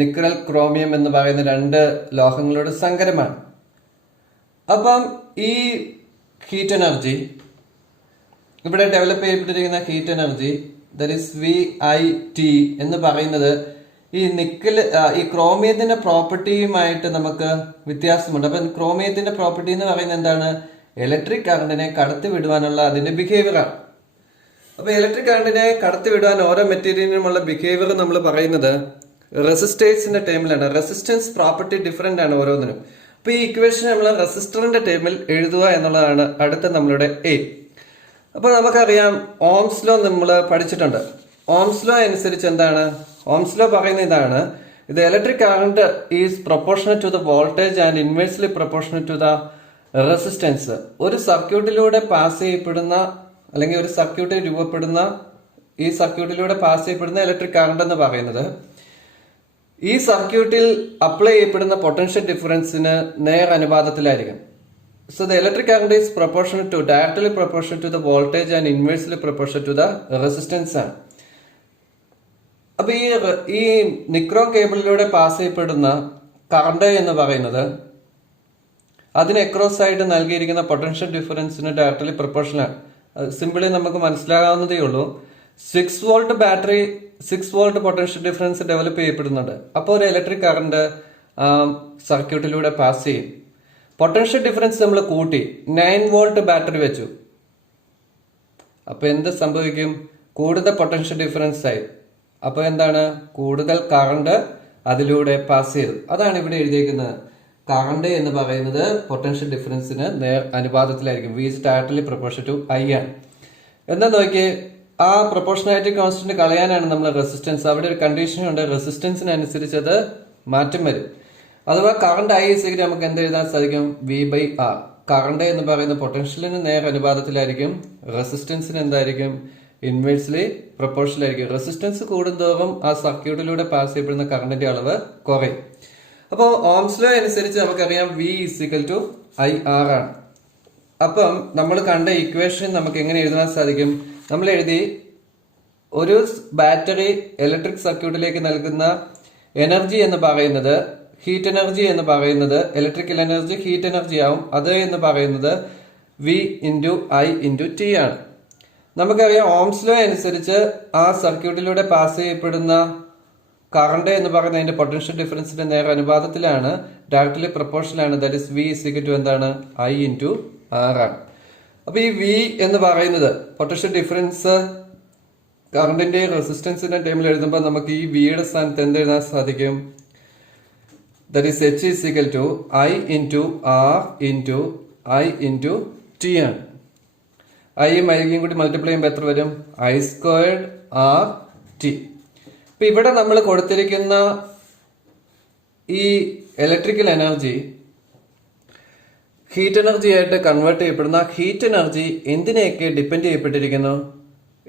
നിക്കൽ ക്രോമിയം എന്ന് പറയുന്ന രണ്ട് ലോഹങ്ങളുടെ സങ്കരമാണ്. അപ്പം ഈ ഹീറ്റ് എനർജി ഇവിടെ ഡെവലപ്പ് ചെയ്യപ്പെട്ടിരിക്കുന്ന heat energy that is VIT എന്ന് പറയുന്നത് ഈ ഈ ക്രോമിയത്തിന്റെ പ്രോപ്പർട്ടിയുമായിട്ട് നമുക്ക് വ്യത്യാസമുണ്ട്. അപ്പൊ ക്രോമിയത്തിന്റെ പ്രോപ്പർട്ടി എന്ന് പറയുന്നത് എന്താണ്? ഇലക്ട്രിക് കറണ്ടിനെ കടത്തി വിടുവാനുള്ള അതിന്റെ ബിഹേവിയർ ആണ്. അപ്പൊ ഇലക്ട്രിക് കറണ്ടിനെ കടത്തി വിടുവാൻ ഓരോ മെറ്റീരിയലിനുമുള്ള ബിഹേവിയർ നമ്മൾ പറയുന്നത് റെസിസ്റ്റേഴ്സിന്റെ ടേമിലാണ്. റെസിസ്റ്റൻസ് പ്രോപ്പർട്ടി ഡിഫറെന്റ് ആണ് ഓരോന്നിനും. അപ്പൊ ഈ ഇക്വേഷൻ നമ്മൾ റെസിസ്റ്ററിന്റെ ടേമിൽ എഴുതുക എന്നുള്ളതാണ് അടുത്ത നമ്മളുടെ എയിം. അപ്പൊ നമുക്കറിയാം ഓംസ് ലോ നമ്മൾ പഠിച്ചിട്ടുണ്ട്. ഓംസ് ലോ അനുസരിച്ച് എന്താണ്? ഓംസ് ലോ പറയുന്ന ഇതാണ്, ഇത് electric current is proportional to the voltage and inversely proportional to the resistance. ഒരു സർക്യൂട്ടിലൂടെ പാസ് ചെയ്യപ്പെടുന്ന അല്ലെങ്കിൽ ഒരു സർക്യൂട്ടിൽ രൂപപ്പെടുന്ന ഈ സർക്യൂട്ടിലൂടെ പാസ് ചെയ്യപ്പെടുന്ന ഇലക്ട്രിക് കറണ്ട് എന്ന് പറയുന്നത് ഈ സർക്യൂട്ടിൽ അപ്ലൈ ചെയ്യപ്പെടുന്ന പൊട്ടൻഷ്യൽ ഡിഫറൻസിന് നേർ അനുപാതത്തിലായിരിക്കും. So the electric current is directly proportional to the voltage and inversely proportional to the resistance ആണ്. അപ്പൊ ഈ നിക്രോം കേബിളിലൂടെ പാസ് ചെയ്യപ്പെടുന്ന കറണ്ട് എന്ന് പറയുന്നത് അതിന് അക്രോസ് ആയിട്ട് നൽകിയിരിക്കുന്ന പൊട്ടൻഷ്യൽ ഡിഫറൻസിന് ഡയറക്ട്ലി പ്രൊപ്പോർഷണൽ ആണ്. സിമ്പിളി നമുക്ക് മനസ്സിലാകാവുന്നതേ ഉള്ളൂ. 6 volt battery 6 volt potential difference develop ചെയ്യപ്പെടുന്നുണ്ട്. അപ്പോൾ ഒരു ഇലക്ട്രിക് കറണ്ട് സർക്യൂട്ടിലൂടെ പാസ് ചെയ്യും. പൊട്ടൻഷ്യൽ ഡിഫറൻസ് നമ്മൾ കൂട്ടി 9 വോൾട്ട് ബാറ്ററി വെച്ചു. അപ്പൊ എന്ത് സംഭവിക്കും? കൂടുതൽ പൊട്ടൻഷ്യൽ ഡിഫറൻസ് ആയി. അപ്പൊ എന്താണ്? കൂടുതൽ കറണ്ട് അതിലൂടെ പാസ് ചെയ്തു. അതാണ് ഇവിടെ എഴുതിയിരിക്കുന്നത്. കറണ്ട് എന്ന് പറയുന്നത് പൊട്ടൻഷ്യൽ ഡിഫറൻസിന് നേർ അനുപാതത്തിലായിരിക്കും. V is directly proportional to I ആണ്. എന്താ നോക്കിയേ, ആ പ്രൊപ്പോർഷണാലിറ്റി കോൺസ്റ്റന്റ് കളയാനാണ് നമ്മൾ റെസിസ്റ്റൻസ്. അവിടെ ഒരു കണ്ടീഷൻ ഉണ്ട്, റെസിസ്റ്റൻസിനനുസരിച്ച് അത് മാറ്റം വരും. അഥവാ കറണ്ട് I ഇസിക്കൽ നമുക്ക് എന്ത് എഴുതാൻ സാധിക്കും? V/R. കറണ്ട് എന്ന് പറയുന്ന പൊട്ടൻഷ്യലിന് നേർ അനുപാതത്തിലായിരിക്കും. റെസിസ്റ്റൻസിന് എന്തായിരിക്കും? ഇൻവേഴ്സ്ലി പ്രൊപ്പോർഷണൽ ആയിരിക്കും. റെസിസ്റ്റൻസ് കൂടുന്തോറും ആ സർക്യൂട്ടിലൂടെ പാസ് ചെയ്യപ്പെടുന്ന കറണ്ടിന്റെ അളവ് കുറയും. അപ്പോൾ ഓംസ് ലോ അനുസരിച്ച് നമുക്കറിയാം V = IR ആണ്. അപ്പം നമ്മൾ കണ്ട ഇക്വേഷൻ നമുക്ക് എങ്ങനെ എഴുതാൻ സാധിക്കും? നമ്മൾ എഴുതി, ഒരു ബാറ്ററി ഇലക്ട്രിക് സർക്യൂട്ടിലേക്ക് നൽകുന്ന എനർജി എന്ന് പറയുന്നത് ഹീറ്റ് എനർജി എന്ന് പറയുന്നത് ഇലക്ട്രിക്കൽ എനർജി ഹീറ്റ് എനർജി ആവും. അത് എന്ന് പറയുന്നത് V/I/T ആണ്. നമുക്കറിയാം ഓംസ് ലോ അനുസരിച്ച് ആ സർക്യൂട്ടിലൂടെ പാസ് ചെയ്യപ്പെടുന്ന കറണ്ട് എന്ന് പറയുന്നത് അതിന്റെ പൊട്ടൻഷ്യൽ ഡിഫറൻസിന്റെ നേർ അനുപാതത്തിലാണ്, ഡയറക്ട്ലി പ്രൊപ്പോർഷണൽ ആണ്. ദാറ്റ് ഇസ് V = എന്താണ്? I/R ആണ്. അപ്പൊ ഈ V എന്ന് പറയുന്നത് പൊട്ടൻഷ്യൽ ഡിഫറൻസ് കറണ്ടിന്റെ റെസിസ്റ്റൻസിന്റെ ടൈമിൽ എഴുതുമ്പോൾ നമുക്ക് ഈ വിയുടെ സ്ഥാനത്ത് എന്ത് എഴുതാൻ സാധിക്കും? ദാറ്റ് ഈസ് H = I/R/I/T ആണ്. ഐയും ഐയും കൂടി മൾട്ടിപ്ലൈ ചെയ്യുമ്പോൾ എത്ര വരും? I²R/T. ഇപ്പൊ ഇവിടെ നമ്മൾ കൊടുത്തിരിക്കുന്ന ഈ ഇലക്ട്രിക്കൽ എനർജി ഹീറ്റ് എനർജി ആയിട്ട് കൺവേർട്ട് ചെയ്യപ്പെടുന്ന ഹീറ്റ് എനർജി എന്തിനെയൊക്കെ ഡിപ്പെൻഡ് ചെയ്യപ്പെട്ടിരിക്കുന്നു?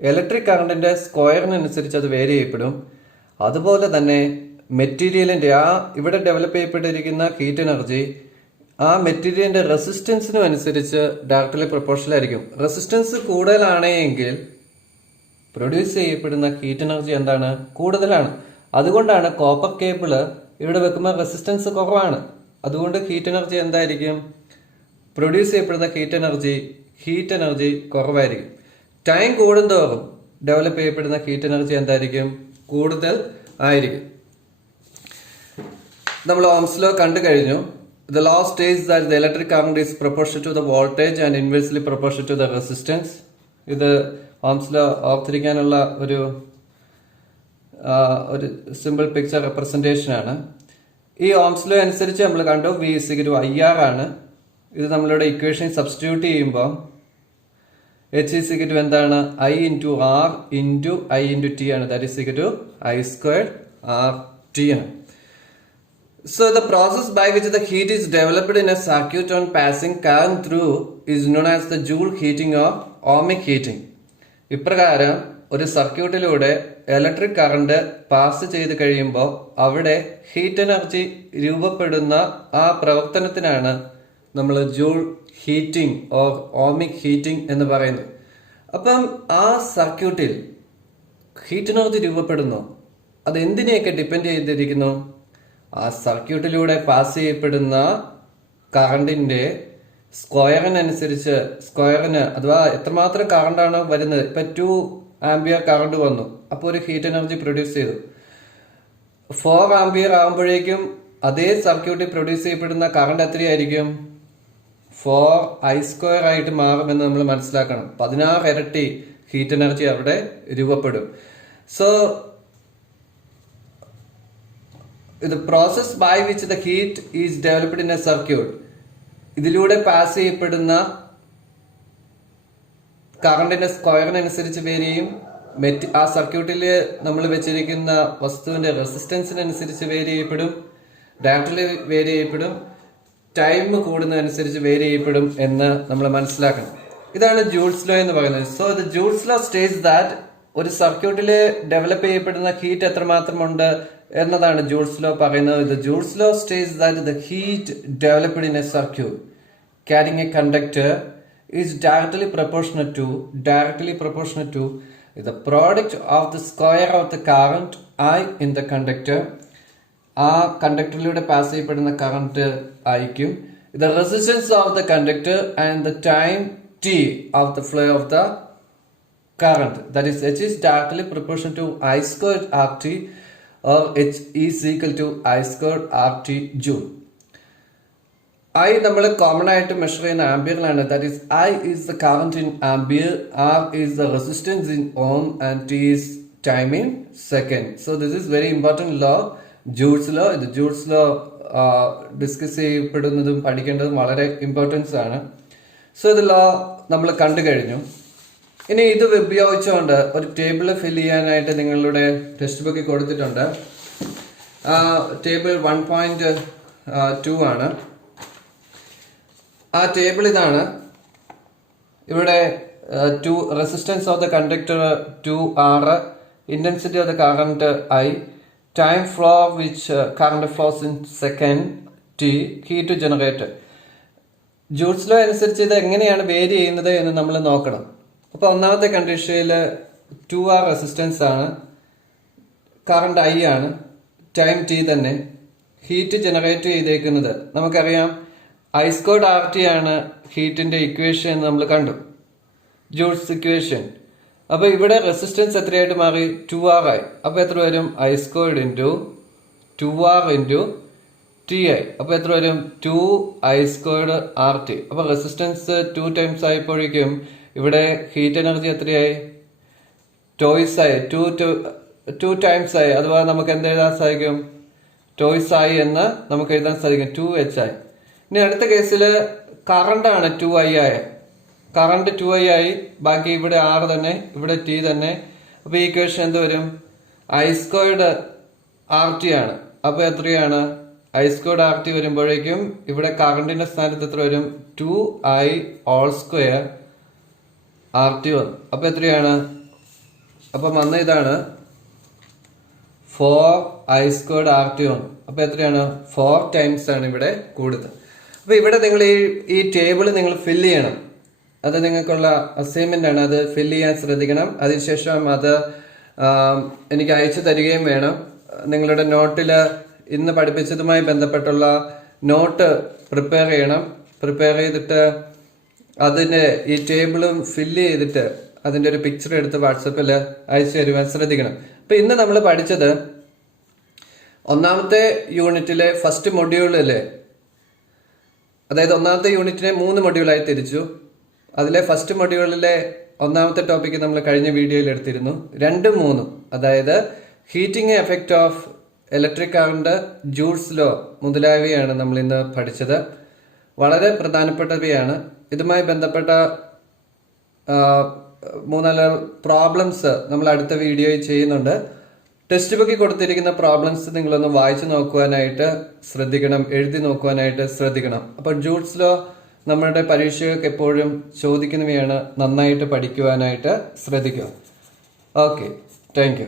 ഇലക്ട്രിക് കറണ്ടിന്റെ സ്ക്വയറിനനുസരിച്ച് അത് വേരി ചെയ്യപ്പെടും. അതുപോലെ തന്നെ മെറ്റീരിയലിന്റെ ഇവിടെ ഡെവലപ്പ് ചെയ്യപ്പെട്ടിരിക്കുന്ന ഹീറ്റ് എനർജി ആ മെറ്റീരിയലിന്റെ റെസിസ്റ്റൻസിനും അനുസരിച്ച് ഡയറക്ട്ലി പ്രൊപ്പോർഷണൽ ആയിരിക്കും. റെസിസ്റ്റൻസ് കൂടുതലാണെങ്കിൽ പ്രൊഡ്യൂസ് ചെയ്യപ്പെടുന്ന ഹീറ്റ് എനർജി എന്താണ്? കൂടുതലാണ്. അതുകൊണ്ടാണ് കോപ്പർ കേബിള് ഇവിടെ വെക്കുമ്പോൾ റെസിസ്റ്റൻസ് കുറവാണ്. അതുകൊണ്ട് ഹീറ്റ് എനർജി എന്തായിരിക്കും? പ്രൊഡ്യൂസ് ചെയ്യപ്പെടുന്ന ഹീറ്റ് എനർജി കുറവായിരിക്കും. ടൈം കൂടുന്തോറും ഡെവലപ്പ് ചെയ്യപ്പെടുന്ന ഹീറ്റ് എനർജി എന്തായിരിക്കും? കൂടുതൽ ആയിരിക്കും. നമ്മൾ ഓംസ് ലോ കണ്ടു കഴിഞ്ഞു. The law states that the electric current is proportional to the voltage and inversely proportional to the resistance. ഇത് ഓംസ് ലോ ഓർത്തിരിക്കാനുള്ള ഒരു സിമ്പിൾ പിക്ചർ റെപ്രസെന്റേഷൻ ആണ്. ഈ ഓംസ് ലോ അനുസരിച്ച് നമ്മൾ കണ്ടു V = IR ആണ്. ഇത് നമ്മളുടെ ഇക്വേഷൻ സബ്സ്റ്റിറ്റ്യൂട്ട് ചെയ്യുമ്പോൾ H is equal to എന്താണ് I into R into I into T ആണ്. That is equal to I squared R T ആണ്. So the process by which the heat is developed in a circuit on passing current through is known as the Joule heating or ohmic heating. ഇപ്രകാരം ഒരു സർക്യൂട്ടിലൂടെ electric current pass ചെയ്ത് കഴിയുമ്പോൾ അവിടെ heat energy രൂപപ്പെടുന്ന ആ പ്രവർത്തനത്തിനാണ് നമ്മൾ joule heating or ohmic heating എന്ന് പറയുന്നത്. അപ്പം ആ സർക്യൂട്ടിൽ ഹീറ്റ് എനർജി രൂപപ്പെടുന്നു. അത് എന്തിനെയൊക്കെ ഡിപ്പെൻഡ് ചെയ്തിരിക്കുന്നു? ആ സർക്യൂട്ടിലൂടെ പാസ് ചെയ്യപ്പെടുന്ന കറണ്ടിന്റെ സ്ക്വയറിനനുസരിച്ച്, സ്ക്വയറിന് അഥവാ എത്രമാത്രം കറണ്ടാണോ വരുന്നത്, ഇപ്പൊ 2 ആംപിയർ കറണ്ട് വന്നു, അപ്പോൾ ഒരു ഹീറ്റ് എനർജി പ്രൊഡ്യൂസ് ചെയ്തു. 4 ആംപിയർ ആകുമ്പോഴേക്കും അതേ സർക്യൂട്ടിൽ പ്രൊഡ്യൂസ് ചെയ്യപ്പെടുന്ന കറണ്ട് എത്രയായിരിക്കും? 4I² ആയിട്ട് മാറുമെന്ന് നമ്മൾ മനസ്സിലാക്കണം. 16 ഇരട്ടി ഹീറ്റ് എനർജി അവിടെ രൂപപ്പെടും. So the process by which the heat is developed in a circuit, ഇതിലൂടെ പാസ് ചെയ്യപ്പെടുന്ന കറണ്ടിന്റെ സ്ക്വയറിനനുസരിച്ച് വേരി ചെയ്യും. ആ സർക്യൂട്ടിൽ നമ്മൾ വെച്ചിരിക്കുന്ന വസ്തുവിന്റെ റെസിസ്റ്റൻസിനനുസരിച്ച് വേരി ചെയ്യപ്പെടും, ഡയറക്ട്ലി വേരി ചെയ്യപ്പെടും, ടൈം കൂടുന്നതനുസരിച്ച് വേരി ചെയ്യപ്പെടും എന്ന് നമ്മൾ മനസ്സിലാക്കണം. ഇതാണ് ജൂൾസ് ലോ എന്ന് പറയുന്നത്. So the Joule's law States that ഒരു സർക്യൂട്ടിൽ ഡെവലപ്പ് ചെയ്യപ്പെടുന്ന ഹീറ്റ് എത്രമാത്രമുണ്ട് എന്നതാണ് ജൂൾസ് ലോ പറയുന്നത്. The Joule's law States that the heat developed in A circuit carrying a conductor is directly proportional to the product of the square of the current I in the conductor. ആ കണ്ടക്ടറിലൂടെ pass ചെയ്യപ്പെടുന്ന current ആയിരിക്കും the resistance of the conductor and the time t of the flow of the current. That is, H is directly proportional to I squared RT, or H is equal to I squared RT joule. I നമ്മൾ common ആയിട്ട് measure ചെയ്യുന്ന ആംബിയറിലാണ്. That is I is the current in ampere, R is the resistance in ohm, and T is time in second. So this is very important law, Joule's law. ഇത് Joule's law discuss ചെയ്യപ്പെടുന്നതും പഠിക്കേണ്ടതും വളരെ importance ആണ്. So ഇത് law നമ്മൾ കണ്ടു കഴിഞ്ഞു. ഇനി ഇത് ഉപയോഗിച്ചുകൊണ്ട് ഒരു ടേബിൾ ഫിൽ ചെയ്യാനായിട്ട് നിങ്ങളുടെ ടെക്സ്റ്റ് ബുക്കിൽ കൊടുത്തിട്ടുണ്ട്. ടേബിൾ 1.2 ആണ്. ആ ടേബിൾ ഇതാണ്. ഇവിടെ resistance of the conductor 2R, intensity of the current I, time flow which current flows in second T, heat generated. Joule's law അനുസരിച്ച് ഇത് എങ്ങനെയാണ് വേരി ചെയ്യുന്നത് എന്ന് നമ്മൾ നോക്കണം. അപ്പൊ ഒന്നാമത്തെ കണ്ടീഷനിൽ 2R റെസിസ്റ്റൻസ് ആണ്, കറണ്ട് I ആണ്, ടൈം T തന്നെ. ഹീറ്റ് ജനറേറ്റ് ചെയ്തേക്കുന്നത് നമുക്കറിയാം I squared RT ആണ് ഹീറ്റിന്റെ ഇക്വേഷൻ എന്ന് നമ്മൾ കണ്ടു, ജൂൾസ് ഇക്വേഷൻ. അപ്പൊ ഇവിടെ റെസിസ്റ്റൻസ് എത്രയായിട്ട് മാറി? 2R ആയി. അപ്പൊ എത്ര വരും? I squared into 2R into T ആയി. അപ്പൊ എത്ര വരും? 2I squared RT. അപ്പൊ റെസിസ്റ്റൻസ് 2 ടൈംസ് ആയപ്പോഴേക്കും ഇവിടെ ഹീറ്റ് എനർജി എത്രയായി? ടോയ്സ് ആയി, 2 ടൈംസ് ആയി. അഥവാ നമുക്ക് എന്ത് എഴുതാൻ സാധിക്കും? ടോയ്സ് ആയി എന്ന് നമുക്ക് എഴുതാൻ സാധിക്കും, 2H ആയി. ഇനി അടുത്ത കേസിൽ കറണ്ട് ആണ് 2I ആയ, കറണ്ട് 2I ആയി. ബാക്കി ഇവിടെ R തന്നെ, ഇവിടെ T തന്നെ. അപ്പൊ ഈ ഇക്വേഷൻ എന്ത് വരും? I squared RT ആണ്. അപ്പൊ എത്രയാണ്? I squared RT വരുമ്പോഴേക്കും ഇവിടെ കറണ്ടിന്റെ സ്ഥാനത്ത് എത്ര വരും? 2I all square RT വന്നു. അപ്പൊ എത്രയാണ്? അപ്പം വന്ന ഇതാണ് 4I squared RT വന്നു. അപ്പൊ എത്രയാണ്? 4 ടൈംസ് ആണ് ഇവിടെ കൂടുതൽ. അപ്പൊ ഇവിടെ നിങ്ങൾ ഈ ടേബിൾ നിങ്ങൾ ഫില്ല് ചെയ്യണം. അത് നിങ്ങൾക്കുള്ള അസൈൻമെന്റ് ആണ്. അത് ഫില്ല് ചെയ്യാൻ ശ്രദ്ധിക്കണം. അതിനുശേഷം അത് എനിക്ക് അയച്ചു തരികയും വേണം. നിങ്ങളുടെ നോട്ടിൽ ഇന്ന് പഠിപ്പിച്ചതുമായി ബന്ധപ്പെട്ടുള്ള നോട്ട് പ്രിപ്പയർ ചെയ്യണം. പ്രിപ്പയർ ചെയ്തിട്ട് അതിന്റെ ഈ ടേബിളും ഫില്ല് ചെയ്തിട്ട് അതിന്റെ ഒരു പിക്ചർ എടുത്ത് വാട്സപ്പിൽ അയച്ചു തരുവാൻ ശ്രദ്ധിക്കണം. അപ്പൊ ഇന്ന് നമ്മൾ പഠിച്ചത് ഒന്നാമത്തെ യൂണിറ്റിലെ ഫസ്റ്റ് മൊഡ്യൂളിലെ, അതായത് ഒന്നാമത്തെ യൂണിറ്റിനെ 3 മൊഡ്യൂളായി തിരിച്ചു. അതിലെ ഫസ്റ്റ് മൊഡ്യൂളിലെ ഒന്നാമത്തെ ടോപ്പിക്ക് നമ്മൾ കഴിഞ്ഞ വീഡിയോയിൽ എടുത്തിരുന്നു. 2, 3, അതായത് heating effect of electric current, Joule's law മുതലായവയാണ് നമ്മൾ ഇന്ന് പഠിച്ചത്. വളരെ പ്രധാനപ്പെട്ടവയാണ്. ഇതുമായി ബന്ധപ്പെട്ട 3-4 പ്രോബ്ലംസ് നമ്മൾ അടുത്ത വീഡിയോയിൽ ചെയ്യുന്നുണ്ട്. ടെക്സ്റ്റ് ബുക്കിൽ കൊടുത്തിരിക്കുന്ന പ്രോബ്ലംസ് നിങ്ങളൊന്ന് വായിച്ചു നോക്കുവാനായിട്ട് ശ്രദ്ധിക്കണം, എഴുതി നോക്കുവാനായിട്ട് ശ്രദ്ധിക്കണം. അപ്പോൾ ജൂൾസ് ലോ നമ്മളുടെ പരീക്ഷകൾക്ക് എപ്പോഴും ചോദിക്കുന്നവയാണ്, നന്നായിട്ട് പഠിക്കുവാനായിട്ട് ശ്രദ്ധിക്കുക. Okay, thank you.